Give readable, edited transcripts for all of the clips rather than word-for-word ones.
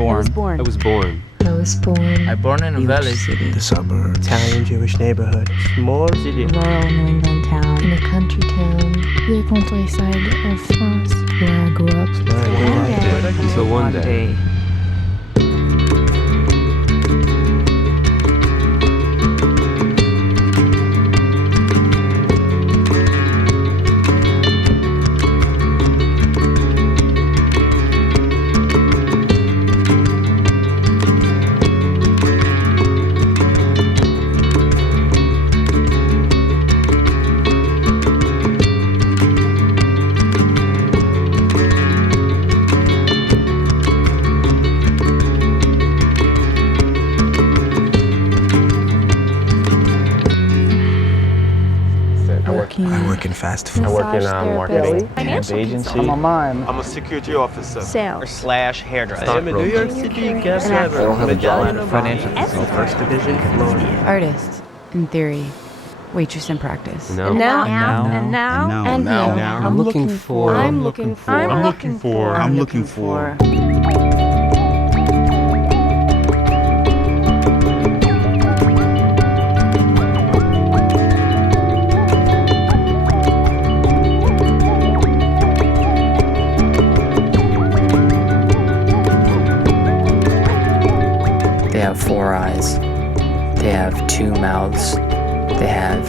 born. I was born. I was born. I born in a valley. City. The suburb. Italian Jewish neighborhood. Small city. Rural New England town. In a country town. The countryside of France. Where I grew up. Until one day. I work in fast food. I work in marketing. Financial agency. I'm a mime. I'm a security officer. Sales. / hairdresser. I'm a New York City cab driver. I don't have a job. Financial First Division. Artist, in theory. Waitress in practice. No. Now. I'm looking for. They have 4 eyes. They have 2 mouths. They have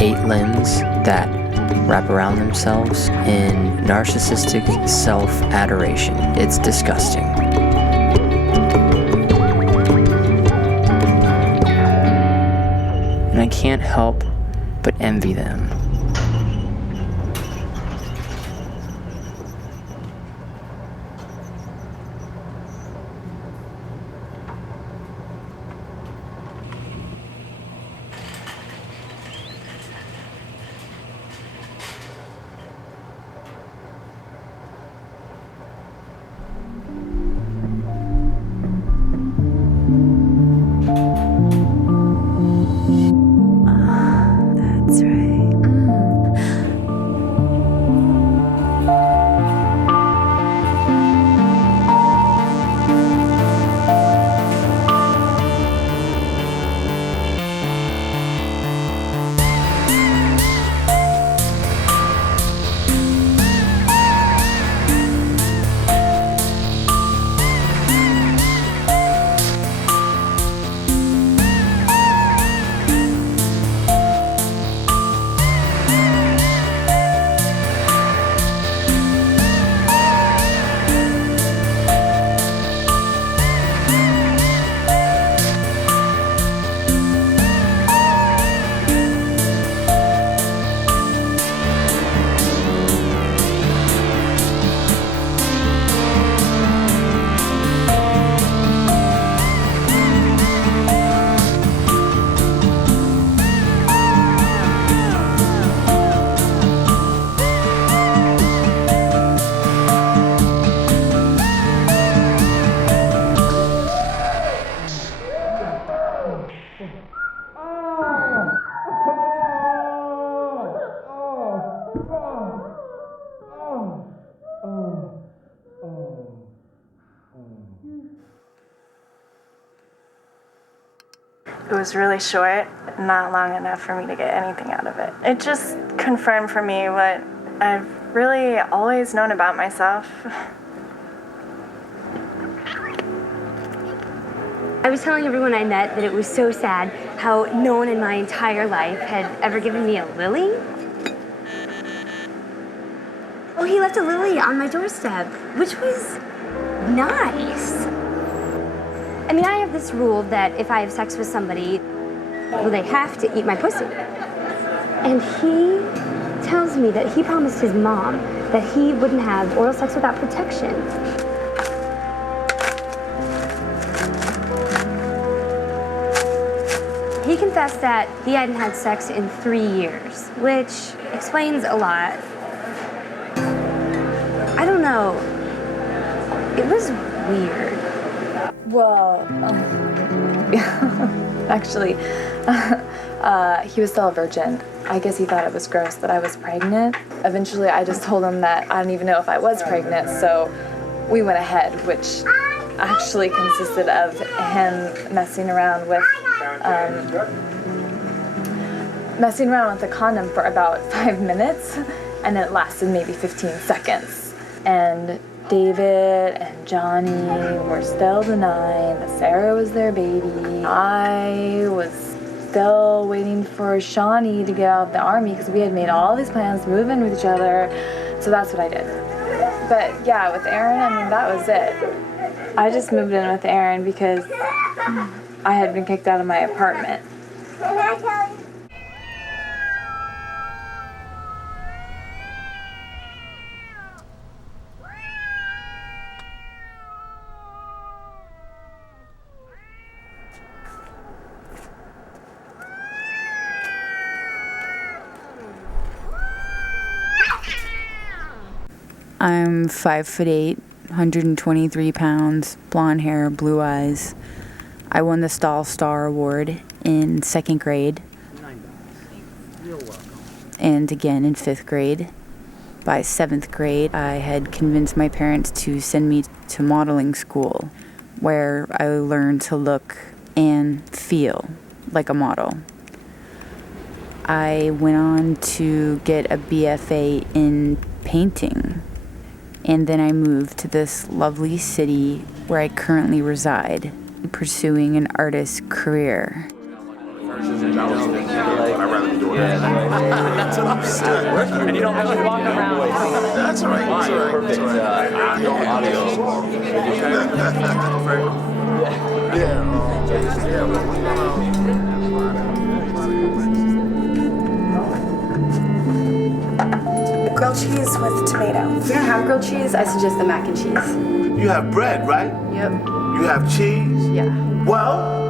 8 limbs that wrap around themselves in narcissistic self-adoration. It's disgusting. And I can't help but envy them. That's right. It was really short, not long enough for me to get anything out of it. It just confirmed for me what I've really always known about myself. I was telling everyone I met that it was so sad how no one in my entire life had ever given me a lily. Oh, he left a lily on my doorstep, which was nice. I mean, I have this rule that if I have sex with somebody, well, they have to eat my pussy. And he tells me that he promised his mom that he wouldn't have oral sex without protection. He confessed that he hadn't had sex in 3 years, which explains a lot. I don't know. It was weird. Well, actually, he was still a virgin. I guess he thought it was gross that I was pregnant. Eventually, I just told him that I didn't even know if I was pregnant, so we went ahead, which actually consisted of him messing around with the condom for about 5 minutes, and it lasted maybe 15 seconds. And David and Johnny were still denying that Sarah was their baby. I was still waiting for Shawnee to get out of the army because we had made all these plans to move in with each other, so that's what I did. But yeah, with Aaron, I mean, that was it. I just moved in with Aaron because I had been kicked out of my apartment. I'm 5'8", 123 pounds, blonde hair, blue eyes. I won the Stall Star Award in 2nd grade. And again in 5th grade. By 7th grade, I had convinced my parents to send me to modeling school, where I learned to look and feel like a model. I went on to get a BFA in painting. And then I moved to this lovely city where I currently reside, pursuing an artist's career. That's what I'm saying. And you don't have to walk around. That's right. Perfect. Grilled cheese with tomato. If you don't have grilled cheese, I suggest the mac and cheese. You have bread, right? Yep. You have cheese? Yeah. Well,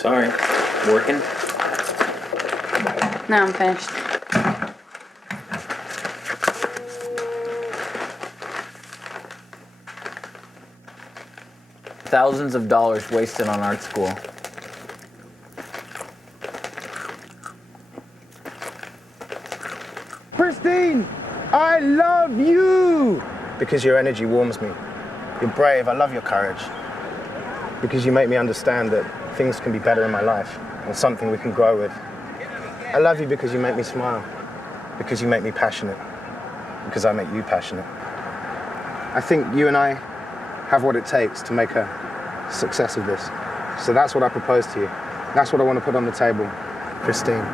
Sorry. Working? No, I'm finished. Thousands of dollars wasted on art school. Christine, I love you! Because your energy warms me. You're brave, I love your courage. Because you make me understand that things can be better in my life and something we can grow with. I love you because you make me smile. Because you make me passionate. Because I make you passionate. I think you and I have what it takes to make a success of this. So that's what I propose to you. That's what I want to put on the table. Christine,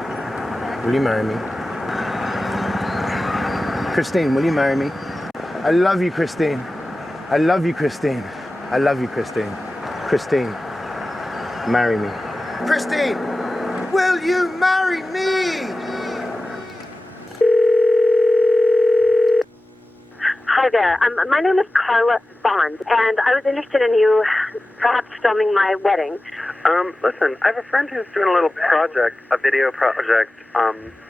will you marry me? Christine, will you marry me? I love you, Christine. I love you, Christine. I love you, Christine. Christine, marry me. Christine, will you marry me? Hi there. My name is Carla Bond, and I was interested in you perhaps filming my wedding. Listen, I have a friend who's doing a little project, a video project.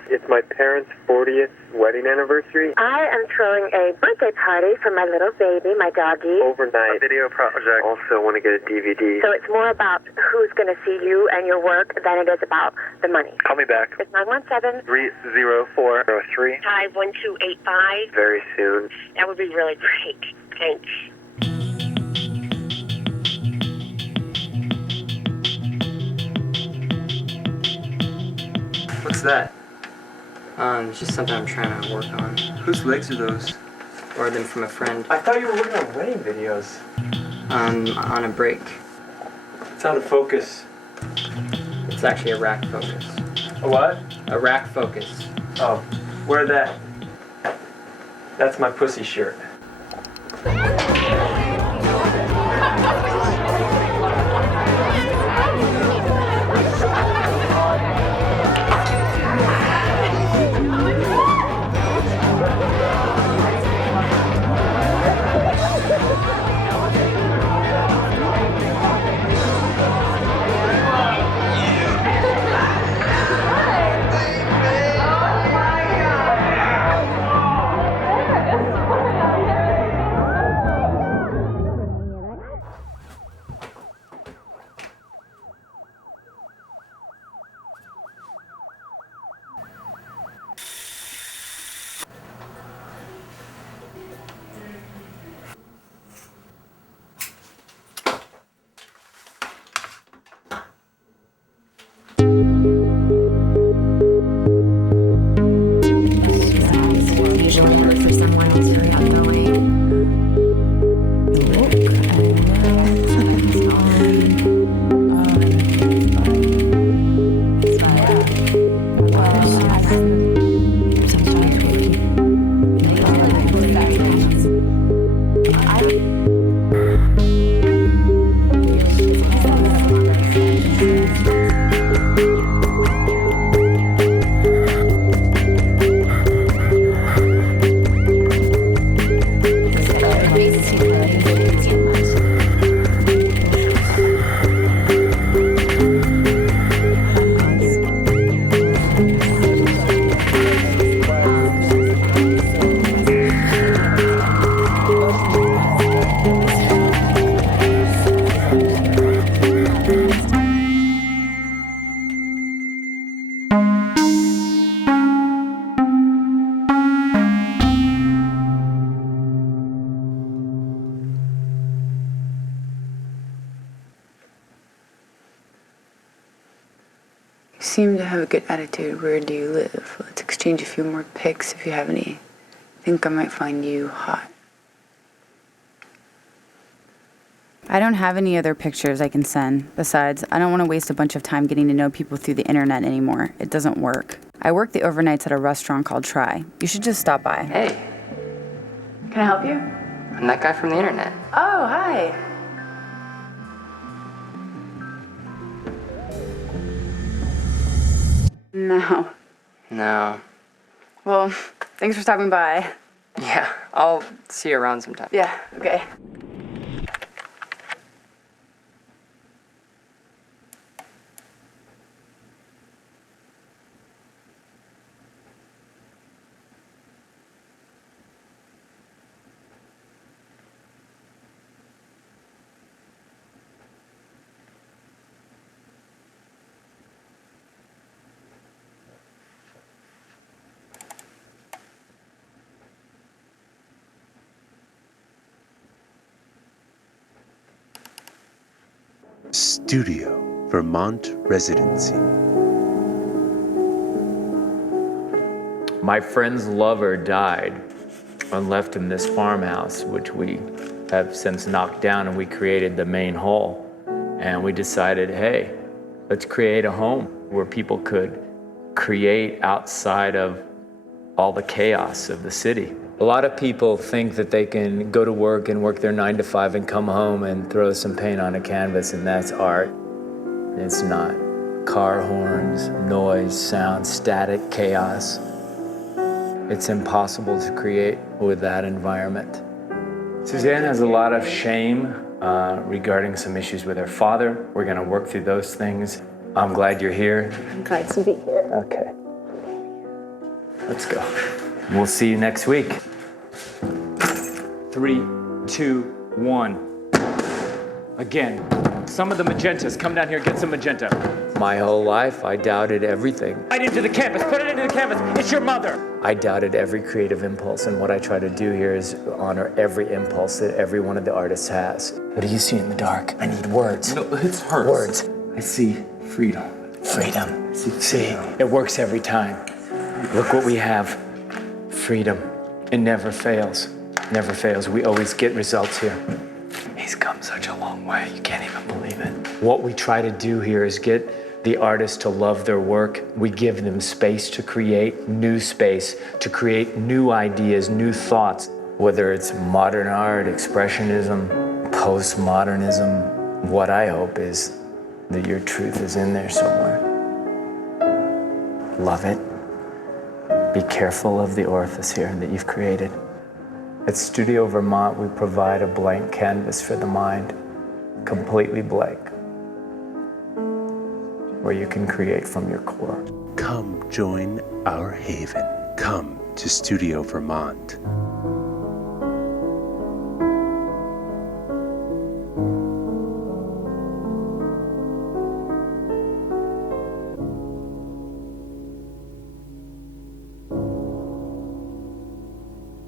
It's my parents' 40th wedding anniversary. I am throwing a birthday party for my little baby, my doggy. Overnight. A video project. Also want to get a DVD. So it's more about who's going to see you and your work than it is about the money. Call me back. It's 917-304-3. 51285. Very soon. That would be really great. Thanks. What's that? It's just something I'm trying to work on. Whose legs are those? Borrowed them from a friend. I thought you were working on wedding videos. On a break. It's out of focus. It's actually a rack focus. A what? A rack focus. Oh, wear that. That's my pussy shirt. You seem to have a good attitude. Where do you live? Let's exchange a few more pics if you have any. I think I might find you hot. I don't have any other pictures I can send. Besides, I don't want to waste a bunch of time getting to know people through the internet anymore. It doesn't work. I work the overnights at a restaurant called Try. You should just stop by. Hey, Can I help you? I'm that guy from the internet. Oh, hi. No. No. Well, thanks for stopping by. Yeah, I'll see you around sometime. Yeah, okay. Studio, Vermont residency. My friend's lover died and left him this farmhouse, which we have since knocked down, and we created the main hall. And we decided, hey, let's create a home where people could create outside of all the chaos of the city. A lot of people think that they can go to work and work their 9 to 5 and come home and throw some paint on a canvas and that's art. It's not. Car horns, noise, sound, static, chaos. It's impossible to create with that environment. Suzanne has a lot of shame regarding some issues with her father. We're going to work through those things. I'm glad you're here. I'm glad to be here. Okay. Let's go. We'll see you next week. 3, 2, 1. Again. Some of the magentas. Come down here, get some magenta. My whole life, I doubted everything. Right into the canvas. Put it into the canvas. It's your mother. I doubted every creative impulse, and what I try to do here is honor every impulse that every one of the artists has. What do you see in the dark? I need words. No, it's hers. Words. I see freedom. Freedom. See, it works every time. Look what we have. Freedom. It never fails. Never fails. We always get results here. He's come such a long way. You can't even believe it. What we try to do here is get the artists to love their work. We give them space to create new space, to create new ideas, new thoughts. Whether it's modern art, expressionism, postmodernism, what I hope is that your truth is in there somewhere. Love it. Be careful of the orifice here that you've created. At Studio Vermont, we provide a blank canvas for the mind, completely blank, where you can create from your core. Come join our haven. Come to Studio Vermont.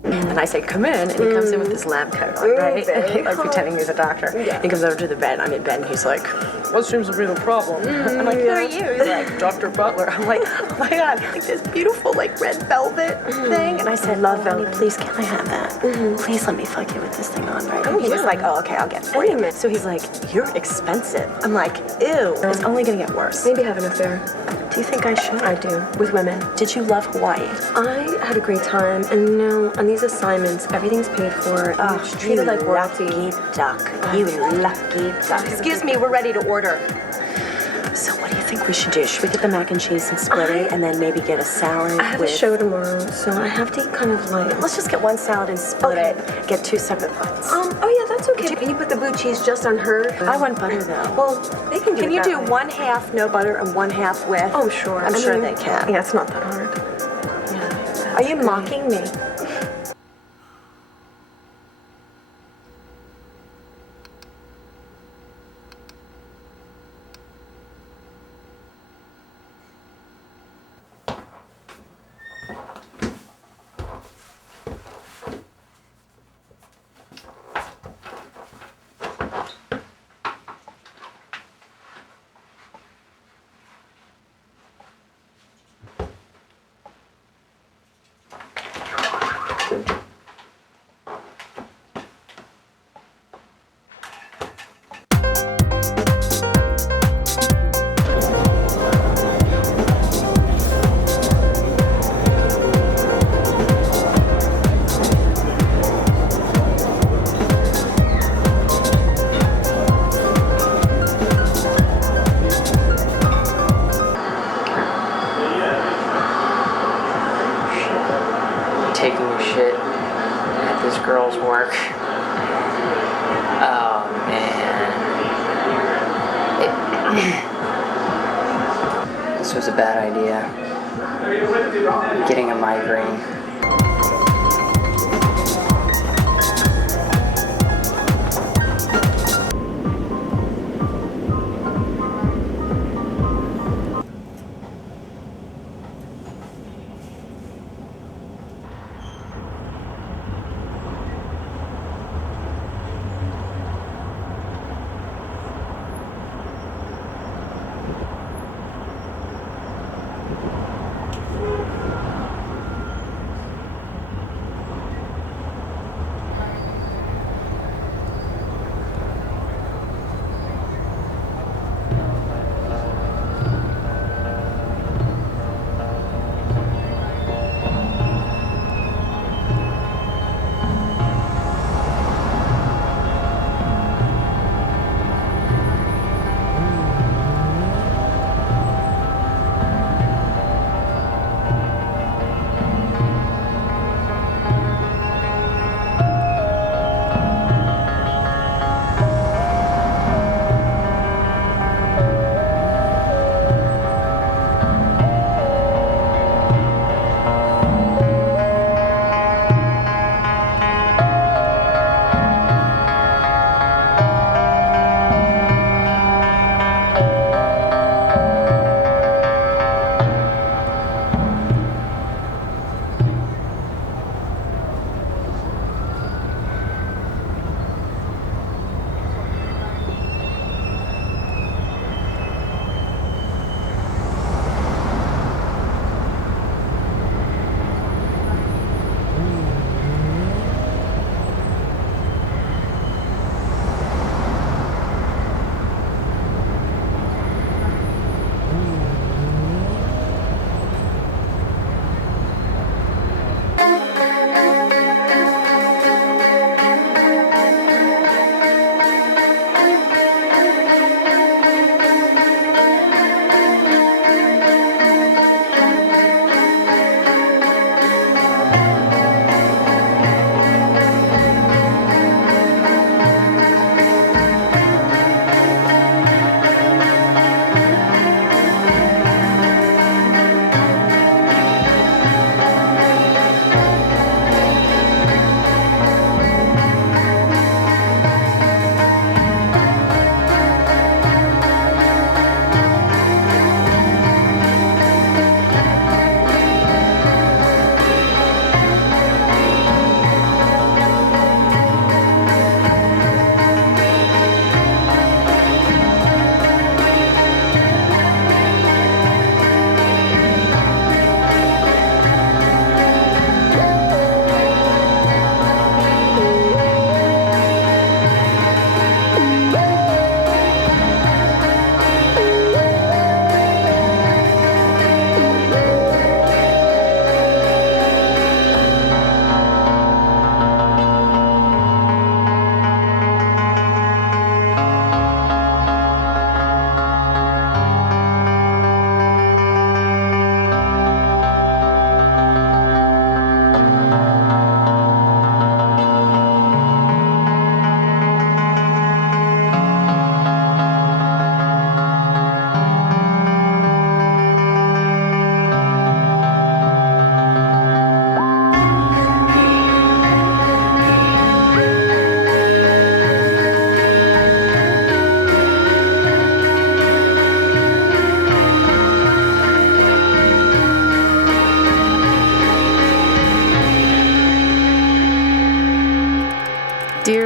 And I say, come in, and he comes in with his lab coat on, right? And he, like pretending he's a doctor. Yeah. He comes over to the bed, I'm in bed, and he's like, what seems to be the problem? I'm like, who are you? He's like, Dr. Butler. I'm like, oh my God, like this beautiful like red velvet thing. And I said, love velvet, please can I have that? Please let me fuck you with this thing on, right? And he was like, oh, okay, I'll get it for you. So he's like, you're expensive. I'm like, ew, it's only gonna get worse. Maybe have an affair. Do you think I should? I do, with women. Did you love Hawaii? I had a great time, and you know, on these assignments, everything's paid for. Oh, It's treated like royalty. Lucky duck. You lucky duck. Excuse me, we're ready to order. So what do you think we should do? Should we get the mac and cheese and split it, and then maybe get a salad? I have a show tomorrow, so I have to eat kind of light. Let's just get one salad and split it. Get 2 separate bites. Oh yeah, that's okay. Can you put the blue cheese just on her? I want butter though. Well, they can do Can it you that do way. 1/2 no butter and 1/2 with? Oh, sure. I'm sure they can. Yeah, it's not that hard. Yeah. Are you mocking me? Taking a shit at this girl's work. Oh man. This was a bad idea. Getting a migraine.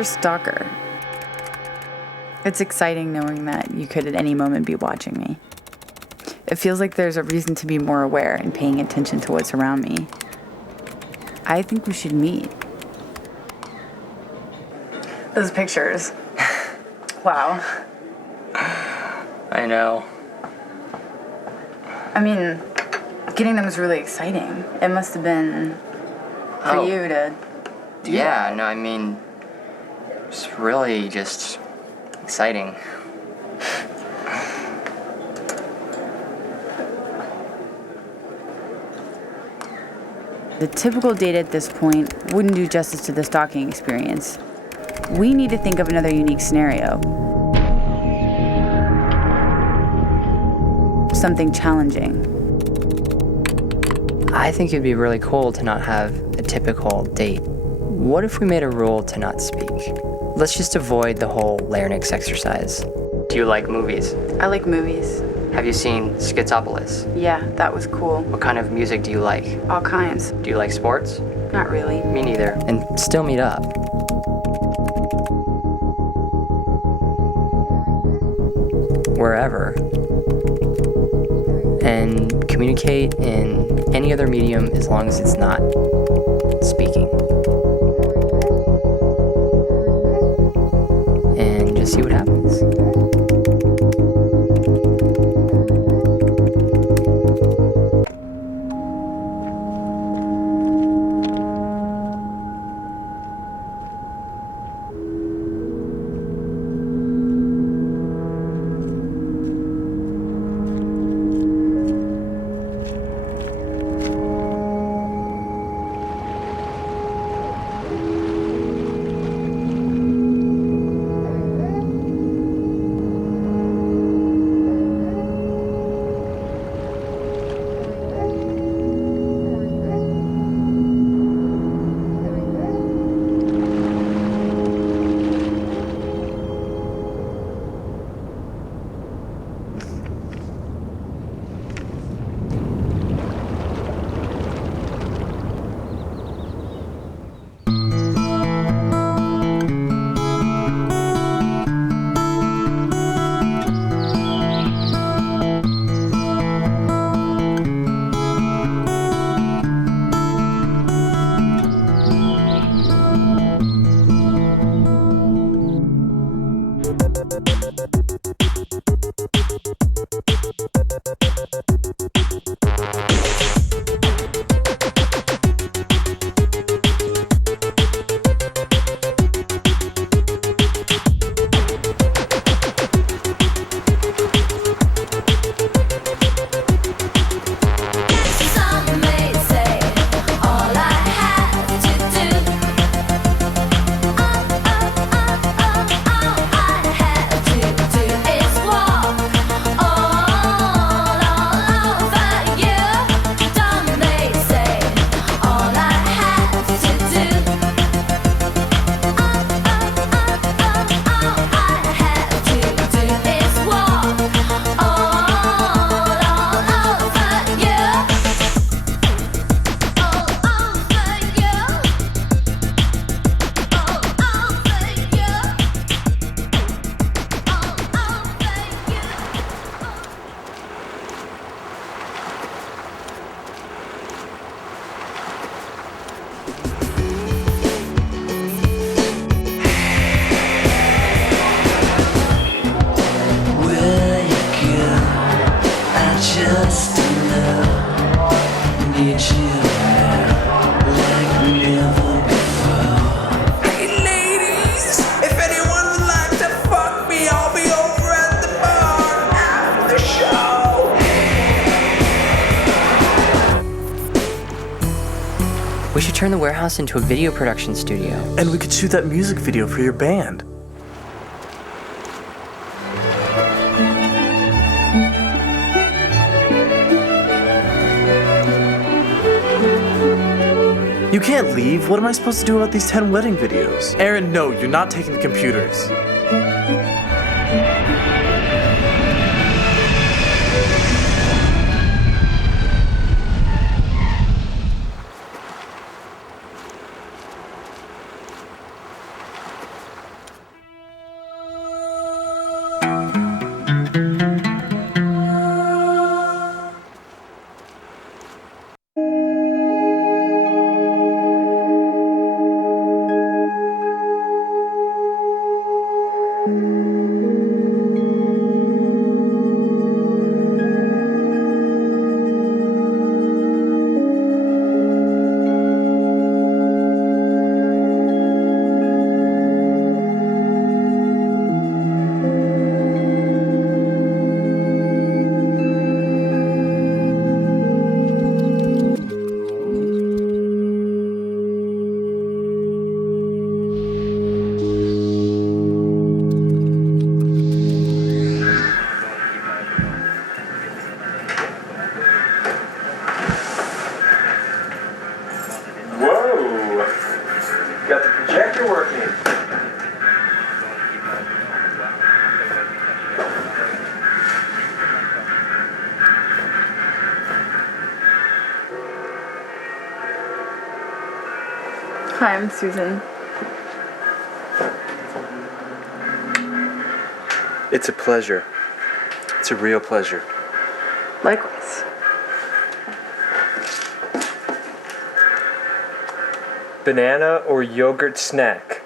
your stalker. It's exciting knowing that you could at any moment be watching me. It feels like there's a reason to be more aware and paying attention to what's around me. I think we should meet. Those pictures. Wow. I know. I mean, getting them was really exciting. It must have been for you to do that. No, I mean, it's really just exciting. The typical date at this point wouldn't do justice to the stalking experience. We need to think of another unique scenario. Something challenging. I think it'd be really cool to not have a typical date. What if we made a rule to not speak? Let's just avoid the whole larynx exercise. Do you like movies? I like movies. Have you seen Schizopolis? Yeah, that was cool. What kind of music do you like? All kinds. Do you like sports? Not really. Me neither. And still meet up. Wherever. And communicate in any other medium as long as it's not speaking. And just see what happens. We should turn the warehouse into a video production studio. And we could shoot that music video for your band. You can't leave. What am I supposed to do about these 10 wedding videos? Aaron, no, you're not taking the computers. Hi, I'm Susan. It's a pleasure. It's a real pleasure. Likewise. Banana or yogurt snack?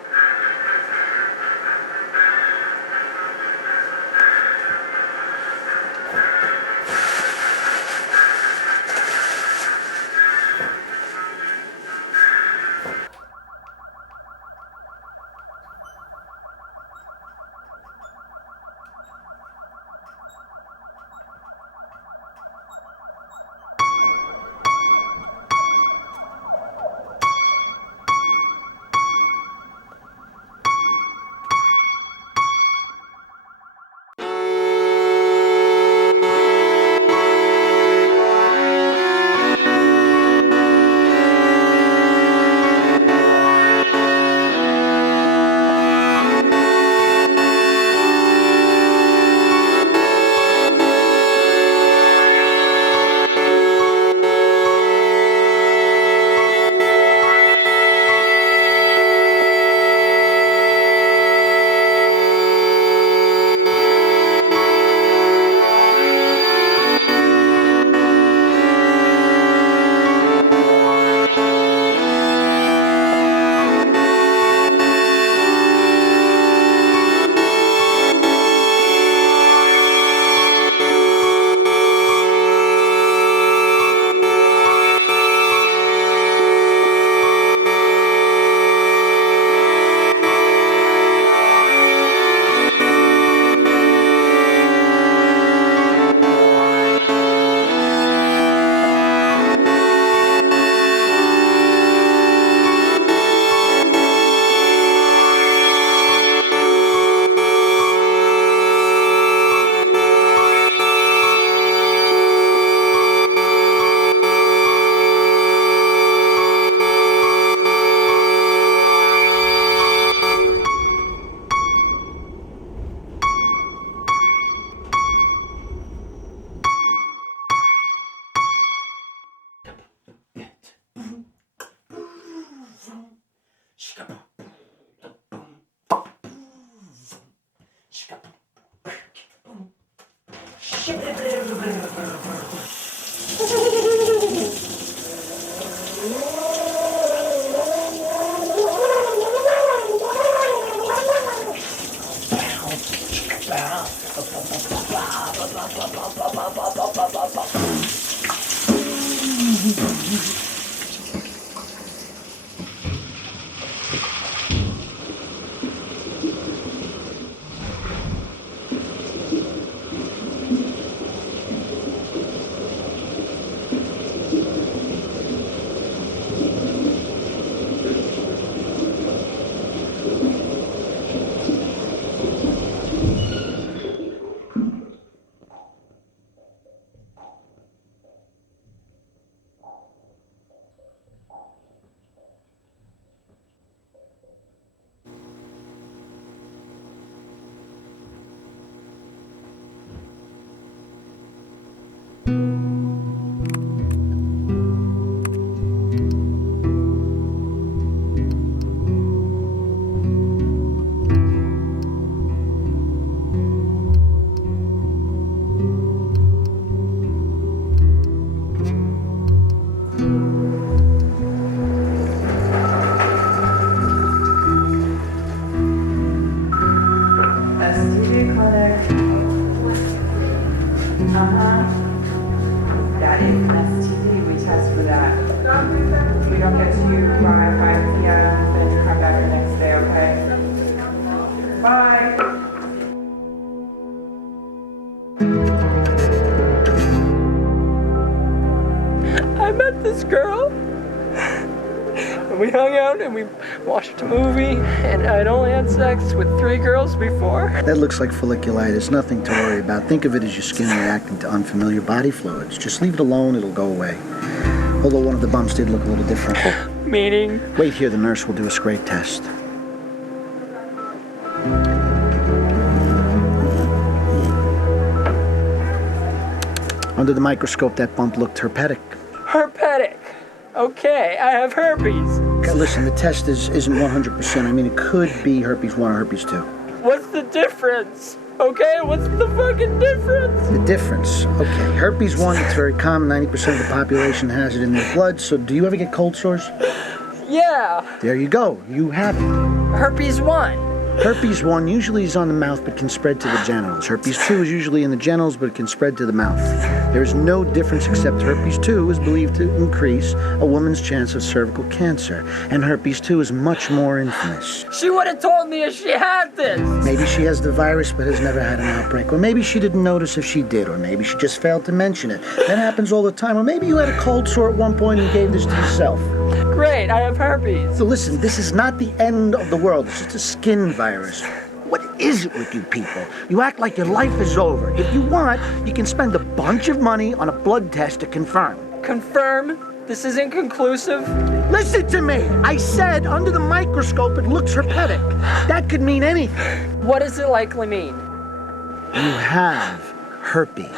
I met this girl, and we hung out and we watched a movie, and I'd only had sex with 3 girls before. That looks like folliculitis, nothing to worry about. Think of it as your skin reacting to unfamiliar body fluids. Just leave it alone, it'll go away. Although one of the bumps did look a little different. Meaning? Wait here, the nurse will do a scrape test. Under the microscope, that bump looked herpetic. Herpetic. Okay, I have herpes. Okay, listen, the test isn't 100%. I mean, it could be herpes 1 or herpes 2. What's the difference? Okay, what's the fucking difference? The difference. Okay, herpes 1, it's very common. 90% of the population has it in their blood. So do you ever get cold sores? Yeah. There you go. You have it. Herpes 1. Herpes 1 usually is on the mouth but can spread to the genitals. Herpes 2 is usually in the genitals but it can spread to the mouth. There is no difference except herpes 2 is believed to increase a woman's chance of cervical cancer. And herpes 2 is much more infamous. She would have told me if she had this. Maybe she has the virus but has never had an outbreak. Or maybe she didn't notice if she did. Or maybe she just failed to mention it. That happens all the time. Or maybe you had a cold sore at one point and gave this to yourself. Great, I have herpes. So listen, this is not the end of the world. It's just a skin virus. What is it with you people? You act like your life is over. If you want, you can spend a bunch of money on a blood test to confirm. Confirm? This isn't conclusive? Listen to me! I said under the microscope it looks herpetic. That could mean anything. What does it likely mean? You have herpes.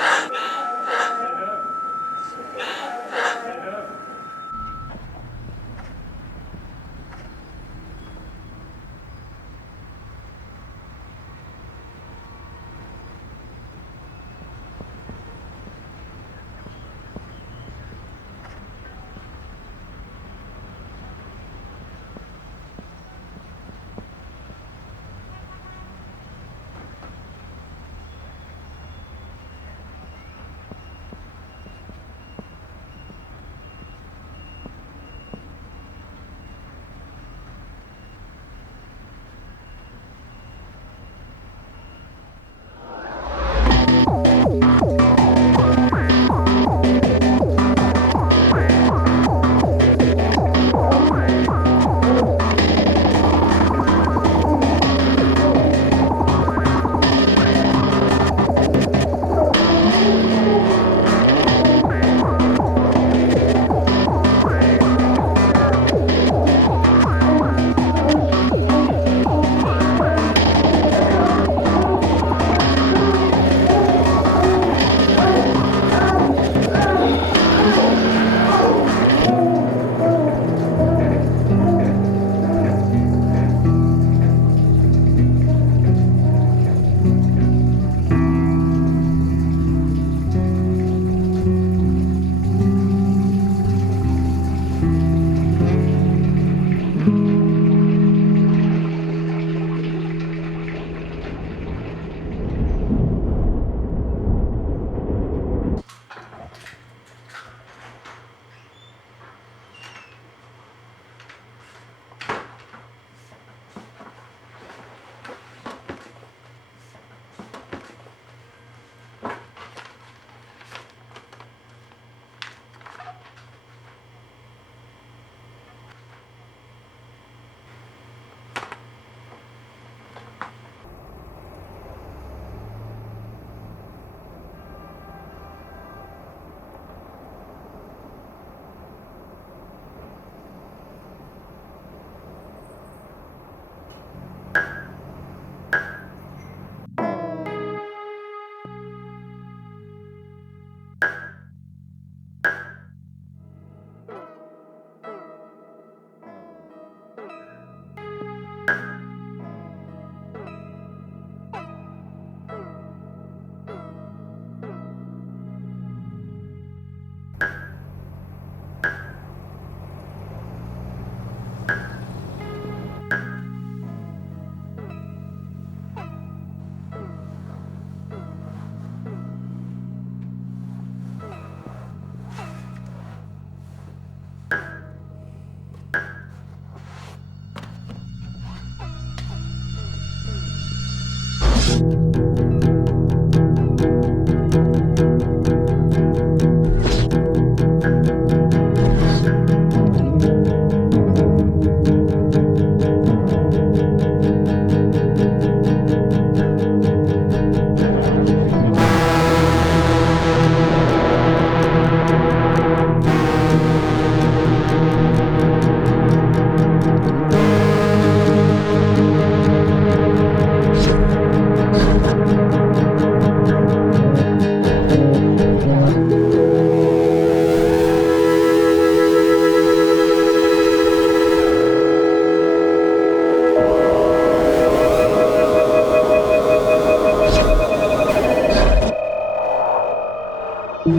Hey,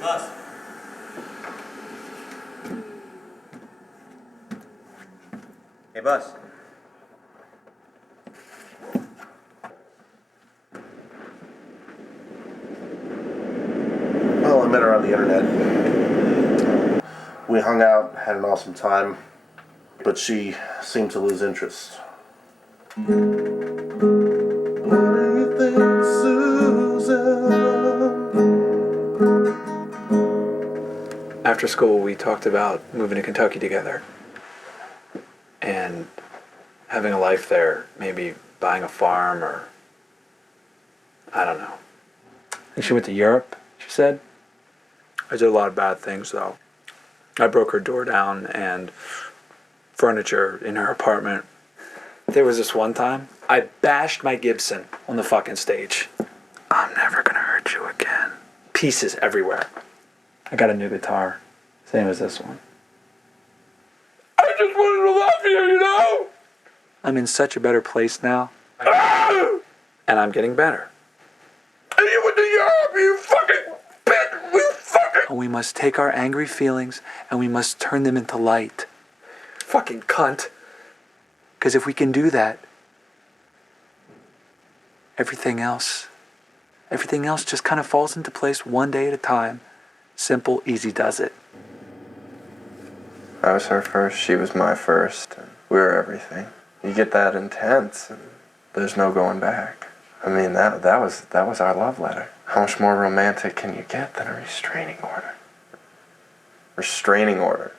boss. Hey, boss. Well, I met her on the internet. We hung out, had an awesome time, but she seemed to lose interest. What do you think, Susan? After school, we talked about moving to Kentucky together and having a life there, maybe buying a farm or I don't know. And she went to Europe, she said. I did a lot of bad things, though. I broke her door down and furniture in her apartment. There was this one time, I bashed my Gibson on the fucking stage. I'm never gonna hurt you again. Pieces everywhere. I got a new guitar, same as this one. I just wanted to love you, you know? I'm in such a better place now. And I'm getting better. And you went to Europe, you fucking bitch, you fucking... And we must take our angry feelings and we must turn them into light. Fucking cunt. Because if we can do that, everything else just kind of falls into place one day at a time. Simple, easy does it. I was her first, she was my first, and we were everything. You get that intense, and there's no going back. I mean, that was our love letter. How much more romantic can you get than a restraining order? Restraining order.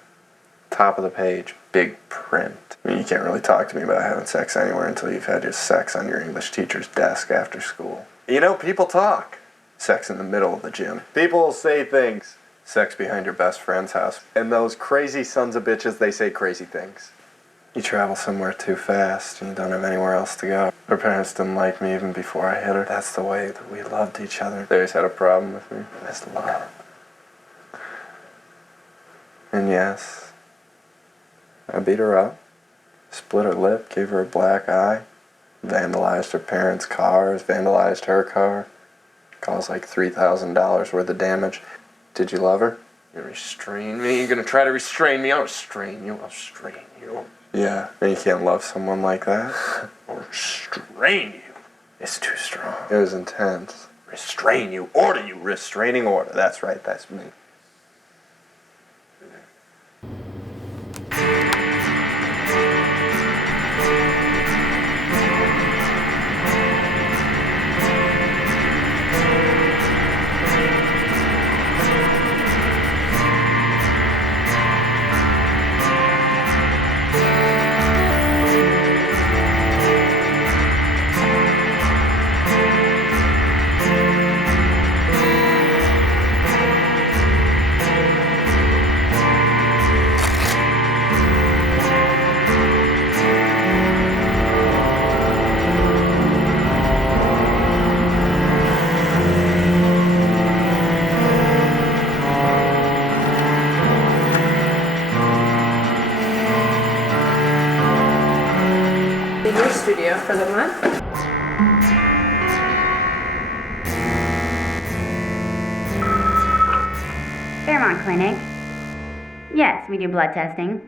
Top of the page, big print. I mean, you can't really talk to me about having sex anywhere until you've had your sex on your English teacher's desk after school. You know, people talk. Sex in the middle of the gym. People will say things. Sex behind your best friend's house. And those crazy sons of bitches, they say crazy things. You travel somewhere too fast and you don't have anywhere else to go. Her parents didn't like me even before I hit her. That's the way that we loved each other. They always had a problem with me. That's love. And yes, I beat her up, split her lip, gave her a black eye, vandalized her parents' cars, vandalized her car, caused like $3,000 worth of damage. Did you love her? You gonna restrain me? You gonna try to restrain me? I'll restrain you. I'll restrain you. Yeah, and you can't love someone like that. I'll restrain you. It's too strong. It was intense. Restrain you. Order you. Restraining order. That's right. That's me. In your studio for the month. Vermont Clinic. Yes, we do blood testing.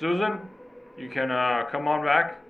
Susan, you can come on back.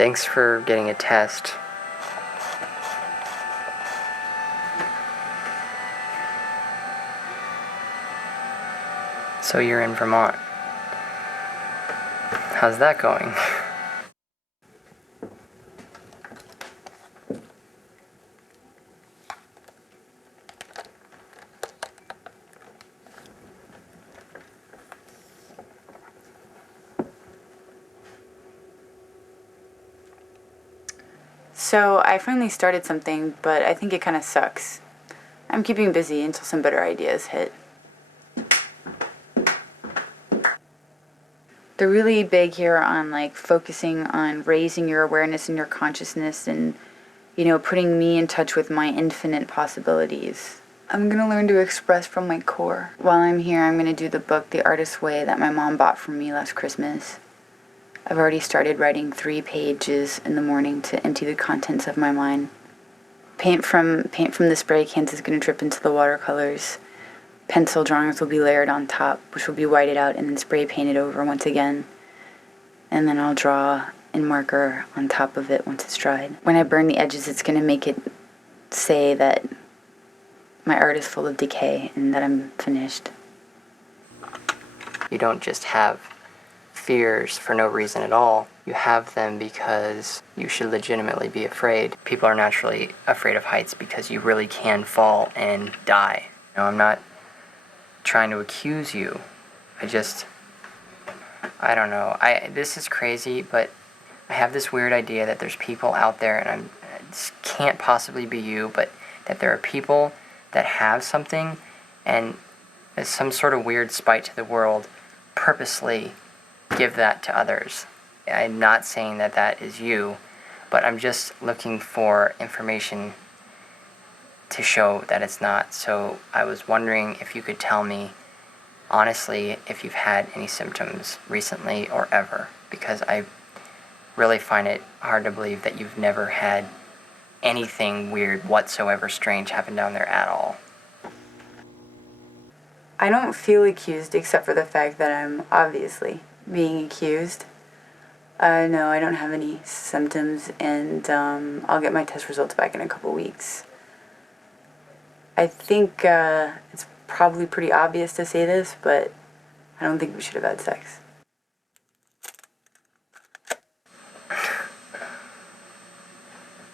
Thanks for getting a test. So you're in Vermont. How's that going? So I finally started something, but I think it kind of sucks. I'm keeping busy until some better ideas hit. They're really big here on like focusing on raising your awareness and your consciousness and, you know, putting me in touch with my infinite possibilities. I'm gonna learn to express from my core. While I'm here, I'm gonna do the book The Artist's Way that my mom bought for me last Christmas. I've already started writing 3 pages in the morning to empty the contents of my mind. Paint from the spray cans is going to drip into the watercolors. Pencil drawings will be layered on top, which will be whited out and then spray painted over once again. And then I'll draw in marker on top of it once it's dried. When I burn the edges, it's going to make it say that my art is full of decay and that I'm finished. You don't just have fears for no reason at all. You have them because you should legitimately be afraid. People are naturally afraid of heights because you really can fall and die. You know, I'm not trying to accuse you. I don't know. This is crazy, but I have this weird idea that there's people out there, and this can't possibly be you, but that there are people that have something and as some sort of weird spite to the world purposely give that to others. I'm not saying that that is you, but I'm just looking for information to show that it's not. So I was wondering if you could tell me, honestly, if you've had any symptoms recently or ever, because I really find it hard to believe that you've never had anything weird whatsoever strange happen down there at all. I don't feel accused except for the fact that I'm obviously being accused. No, I don't have any symptoms, and I'll get my test results back in a couple weeks. I think it's probably pretty obvious to say this, but I don't think we should have had sex.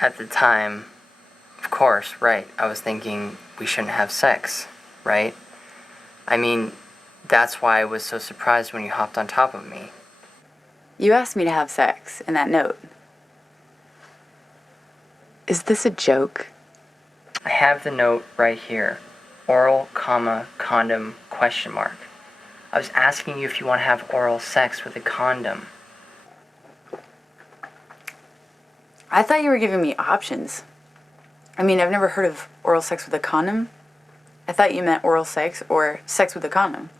At the time, of course, right, I was thinking we shouldn't have sex, right? I mean, that's why I was so surprised when you hopped on top of me. You asked me to have sex in that note. Is this a joke? I have the note right here. Oral, comma, condom, question mark. I was asking you if you want to have oral sex with a condom. I thought you were giving me options. I mean, I've never heard of oral sex with a condom. I thought you meant oral sex or sex with a condom.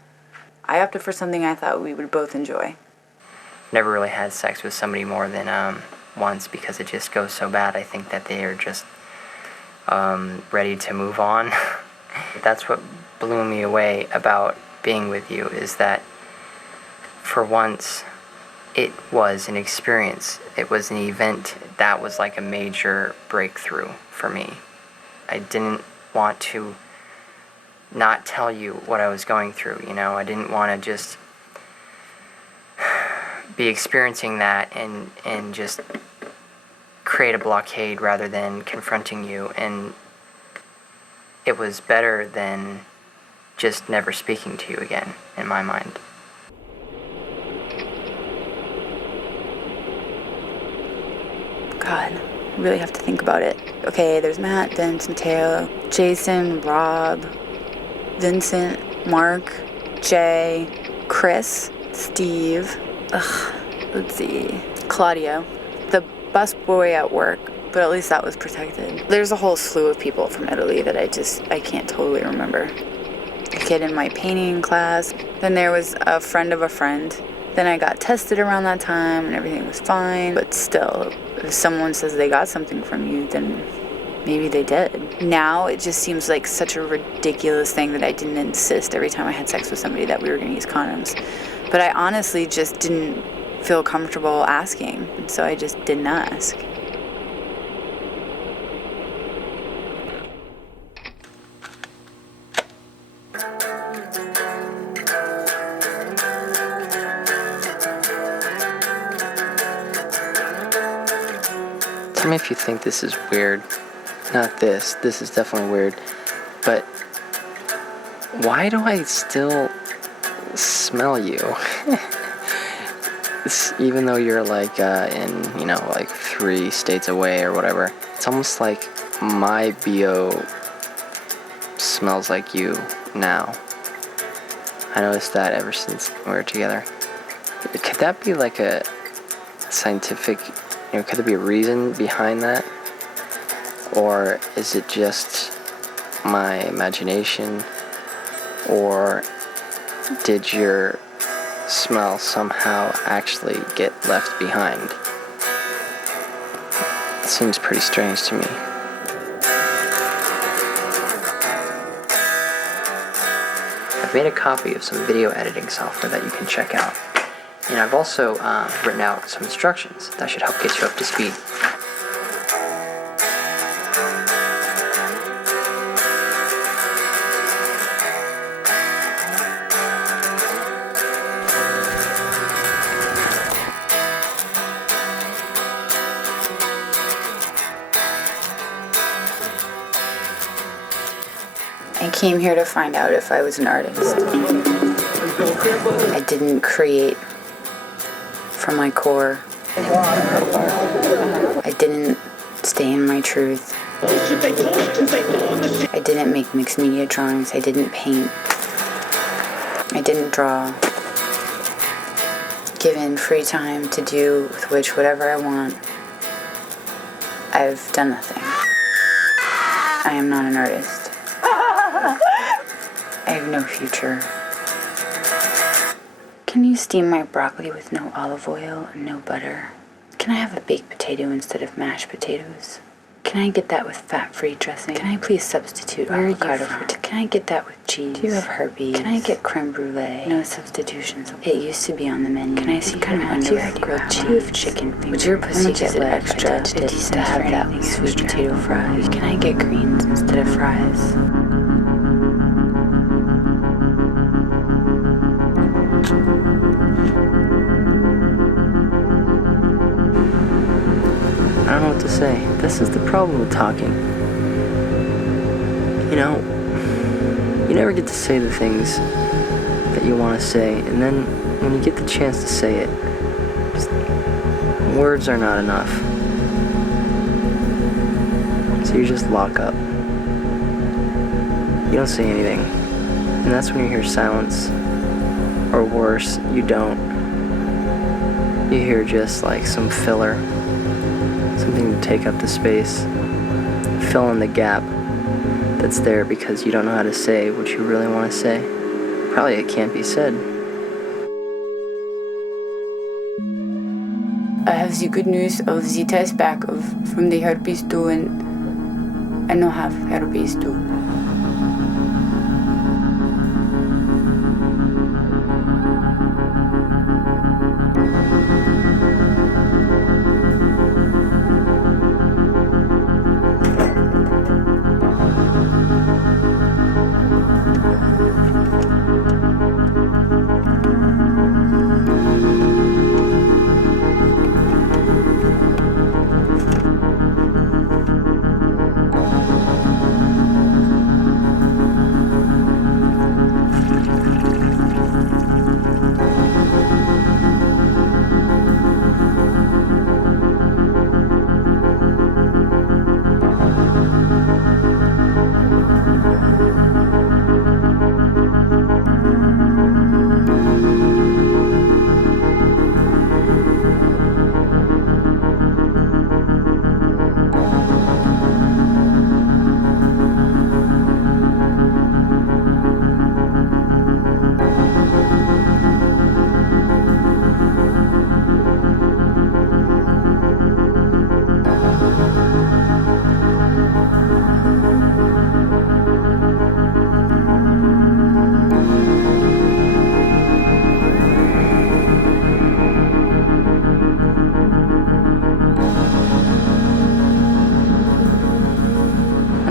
I opted for something I thought we would both enjoy. Never really had sex with somebody more than once because it just goes so bad. I think that they are just ready to move on. That's what blew me away about being with you, is that for once it was an experience. It was an event that was like a major breakthrough for me. I didn't want to not tell you what I was going through, you know. I didn't want to just be experiencing that and just create a blockade rather than confronting you. And it was better than just never speaking to you again, in my mind. God, I really have to think about it. Okay, there's Matt, Vince, Mateo, Jason, Rob, Vincent, Mark, Jay, Chris, Steve, let's see, Claudio, the busboy at work, but at least that was protected. There's a whole slew of people from Italy that I can't totally remember. A kid in my painting class, then there was a friend of a friend. Then I got tested around that time and everything was fine, but still, if someone says they got something from you, then maybe they did. Now it just seems like such a ridiculous thing that I didn't insist every time I had sex with somebody that we were going to use condoms. But I honestly just didn't feel comfortable asking, so I just didn't ask. Tell me if you think this is weird. Not this. This is definitely weird. But why do I still smell you? Even though you're like in, like 3 states away or whatever. It's almost like my BO smells like you now. I noticed that ever since we were together. Could that be like a scientific, could there be a reason behind that? Or is it just my imagination? Or did your smell somehow actually get left behind? It seems pretty strange to me. I've made a copy of some video editing software that you can check out. And I've also written out some instructions that should help get you up to speed. I came here to find out if I was an artist. I didn't create from my core. I didn't stay in my truth. I didn't make mixed media drawings. I didn't paint. I didn't draw. Given free time to do with which whatever I want, I've done nothing. I am not an artist. I have no future. Can you steam my broccoli with no olive oil and no butter? Can I have a baked potato instead of mashed potatoes? Can I get that with fat-free dressing? Can I please substitute avocado for Can I get that with cheese? Do you have herpes? Can I get creme brulee? No substitutions. It used to be on the menu. Can I see kind of underwear, grilled cheese? Do you have chicken fingers? Would your pussy get wet extra to have that with sweet potato fries? Can I get greens instead of fries? I don't know what to say. This is the problem with talking. You never get to say the things that you want to say, and then when you get the chance to say it, words are not enough. So you just lock up. You don't say anything. And that's when you hear silence. Or worse, you don't. You hear just like some filler. Something to take up the space, fill in the gap that's there because you don't know how to say what you really want to say. Probably it can't be said. I have the good news of the test back from the herpes too, and I don't have herpes too.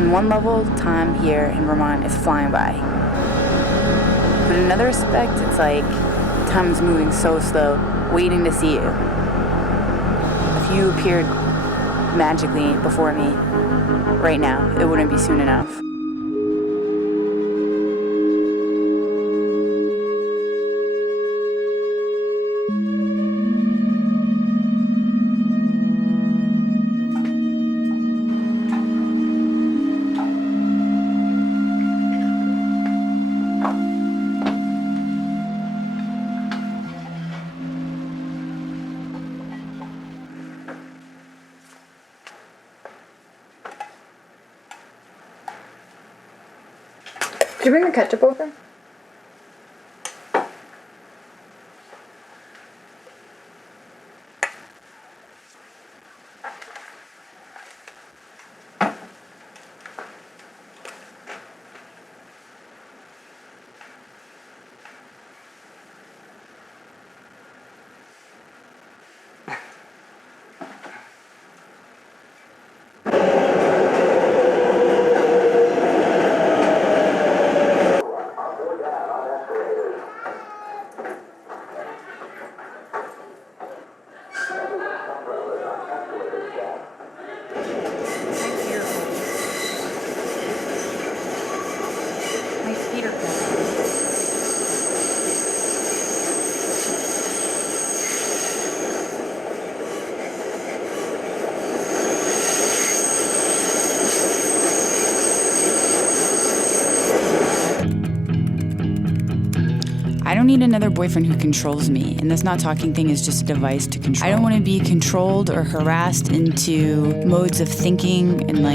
On one level, time here in Vermont is flying by. But in another respect, it's like time is moving so slow, waiting to see you. If you appeared magically before me right now, it wouldn't be soon enough. Did you bring the ketchup over? I don't need another boyfriend who controls me, and this not talking thing is just a device to control. I don't want to be controlled or harassed into modes of thinking and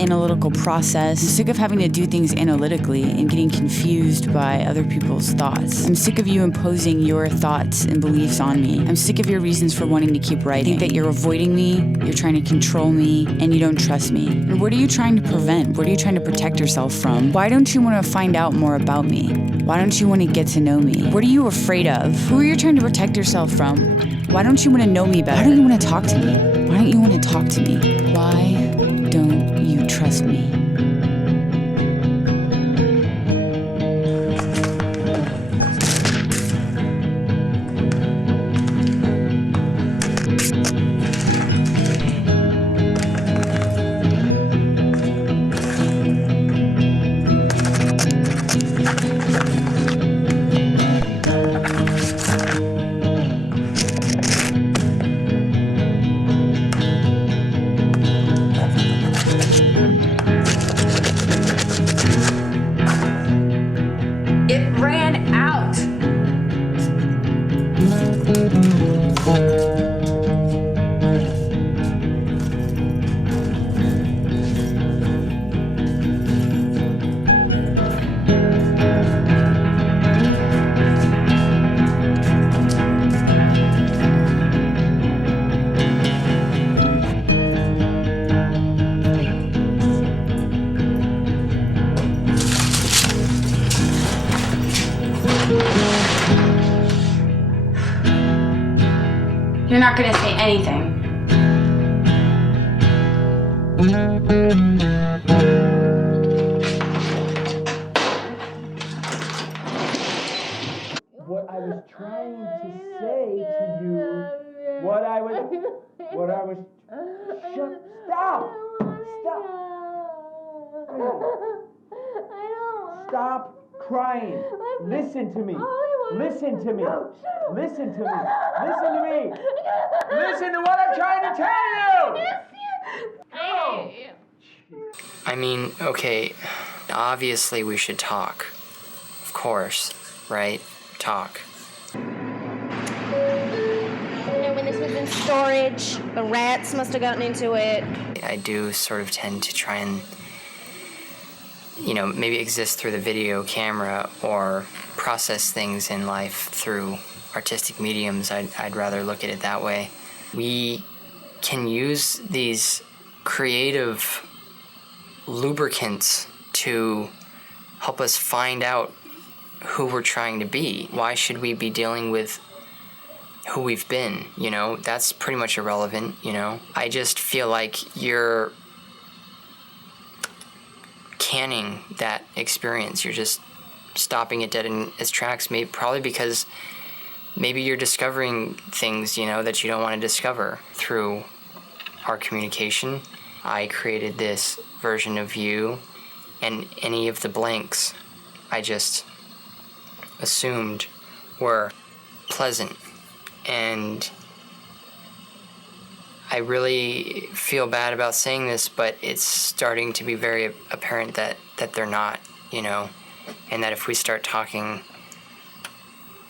analytical process. I'm sick of having to do things analytically and getting confused by other people's thoughts. I'm sick of you imposing your thoughts and beliefs on me. I'm sick of your reasons for wanting to keep writing. I think that you're avoiding me, you're trying to control me, and you don't trust me. And what are you trying to prevent? What are you trying to protect yourself from? Why don't you want to find out more about me? Why don't you want to get to know me? What are you afraid of? Who are you trying to protect yourself from? Why don't you want to know me better? Why don't you want to talk to me? Why don't you want to talk to me? Why don't you trust me? It ran out. You're not gonna say anything. What I was trying to say to you, what I was, stop! Stop crying. Listen to me. Listen to me. Listen to me. Listen to me. Listen to what I'm trying to tell you. I mean, okay, obviously we should talk. Of course, right? Talk. When this was in storage, the rats must have gotten into it. I do sort of tend to try and, maybe exist through the video camera or process things in life through artistic mediums. I'd rather look at it that way. We can use these creative lubricants to help us find out who we're trying to be. Why should we be dealing with who we've been? That's pretty much irrelevant. I just feel like you're canning that experience. You're just stopping it dead in its tracks, maybe probably because maybe you're discovering things, you know, that you don't want to discover through our communication. I created this version of you, and any of the blanks I just assumed were pleasant. And I really feel bad about saying this, but it's starting to be very apparent that they're not, you know, and that if we start talking,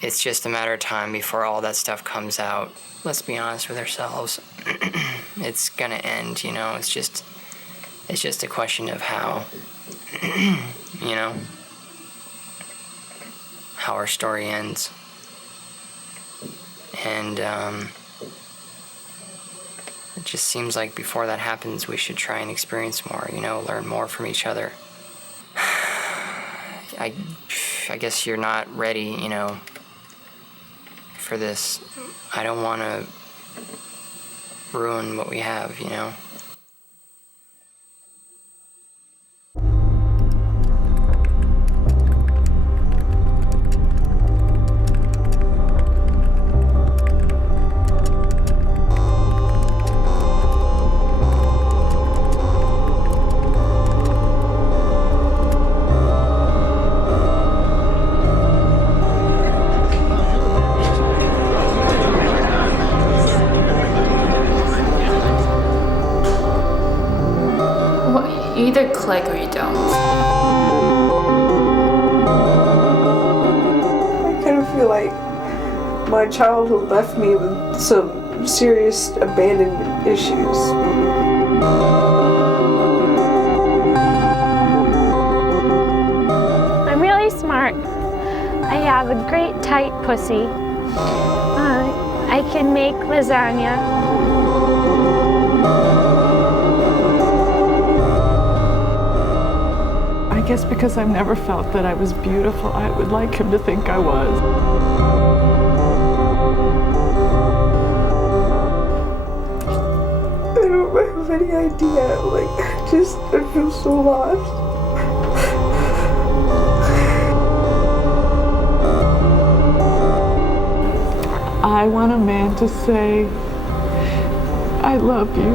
it's just a matter of time before all that stuff comes out. Let's be honest with ourselves. It's gonna end, you know. It's just a question of how, you know, how our story ends. And it just seems like before that happens, we should try and experience more, you know, learn more from each other. I guess you're not ready, you know, for this. I don't want to ruin what we have, you know. You either click or you don't. I kind of feel like my childhood left me with some serious abandonment issues. I'm really smart. I have a great tight pussy. I can make lasagna. I guess because I've never felt that I was beautiful, I would like him to think I was. I don't have any idea. I feel so lost. I want a man to say, I love you.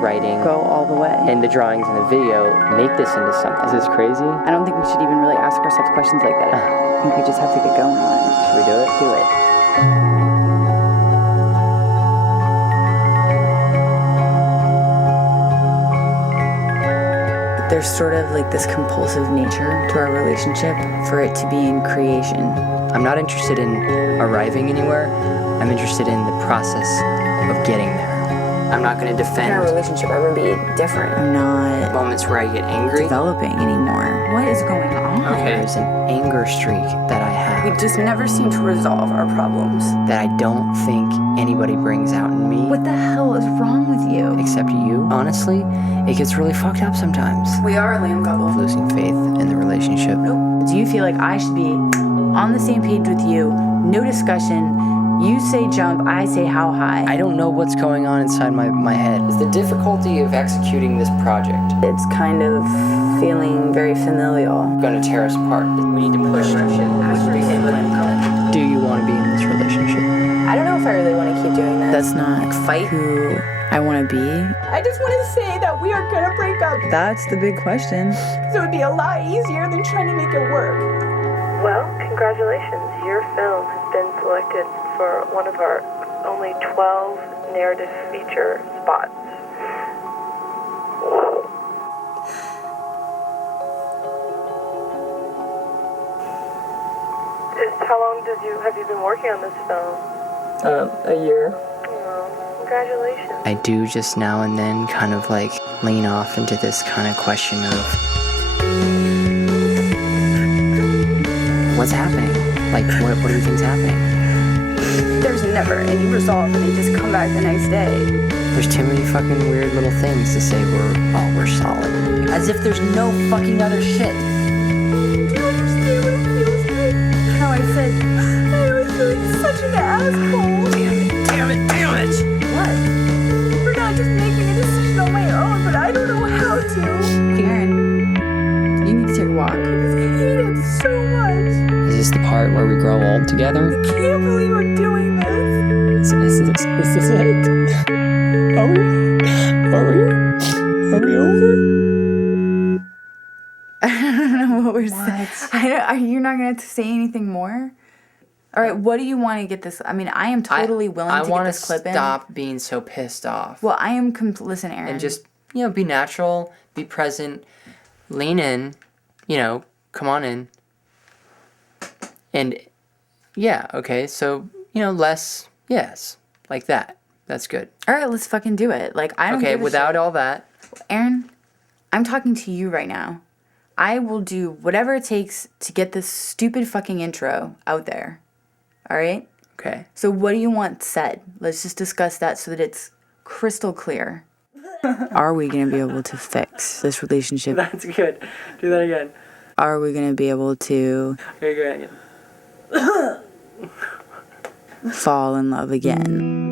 writing, go all the way, and the drawings and the video make this into something. Is this crazy? I don't think we should even really ask ourselves questions like that. I think we just have to get going on it. Should we do it? Do it. there's sort of like this compulsive nature to our relationship for it to be in creation. I'm not interested in arriving anywhere. I'm interested in the process of getting there. I'm not going to defend. In our relationship, I'm going to be different. I'm not moments where I get angry. Developing anymore. What is going on? Okay. There's an anger streak that I have. We just never seem to resolve our problems. That I don't think anybody brings out in me. What the hell is wrong with you? Except you. Honestly, it gets really fucked up sometimes. We are a lame couple. Losing faith in the relationship. Nope. Do you feel like I should be on the same page with you? No discussion. You say jump, I say how high. I don't know what's going on inside my head. It's the difficulty of executing this project. It's kind of feeling very familial. Gonna tear us apart. We need to push our shit. Do you want to be in this relationship? I don't know if I really want to keep doing that. That's not fight who I want to be. I just want to say that we are gonna break up. That's the big question. So it'd be a lot easier than trying to make it work. Well, congratulations. Your film has been selected for one of our only 12 narrative feature spots. How long have you been working on this film? A year. Oh, congratulations. I do just now and then kind of like lean off into this kind of question of what's happening? Like, what do you think's happening? There's never any resolve and they just come back the next day. There's too many fucking weird little things to say we're solid. As if there's no fucking other shit. Do you understand what it feels like? How I said, I always feel like such an asshole. Damn it! What? For not just making a decision on my own, but I don't know how to. Aaron, you need to take a walk. I just hate it so much. Is this the part where we grow old together? I can't believe I'm doing this. Is this it? Are we over? I don't know what we're saying. You're not going to say anything more? All right, what do you want to get this? I mean, I am totally willing to get this clip in. I want to stop being so pissed off. Well, I am, listen, Aaron. And just, be natural, be present, lean in, come on in. And, yeah, okay, so, less, yes, like that. That's good. All right, let's fucking do it. Like, I don't give a shit. Without all that. Aaron, I'm talking to you right now. I will do whatever it takes to get this stupid fucking intro out there. All right? Okay. So what do you want said? Let's just discuss that so that it's crystal clear. Are we going to be able to fix this relationship? That's good. Do that again. Are we going to be able to... Okay, go ahead again. fall in love again?